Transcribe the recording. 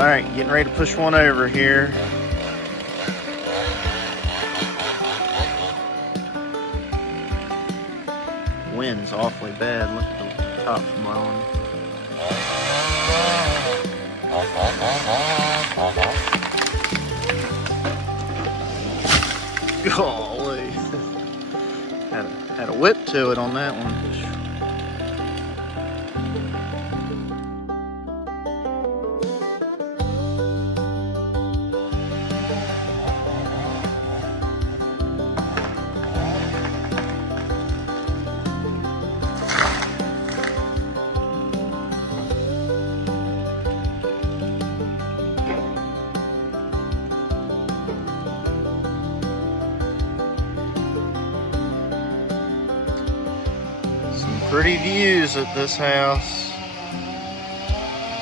Alright, getting ready to push one over here. Wind's awfully bad. Look at the top blowing. Golly. Had a whip to it on that one. Pretty views at this house.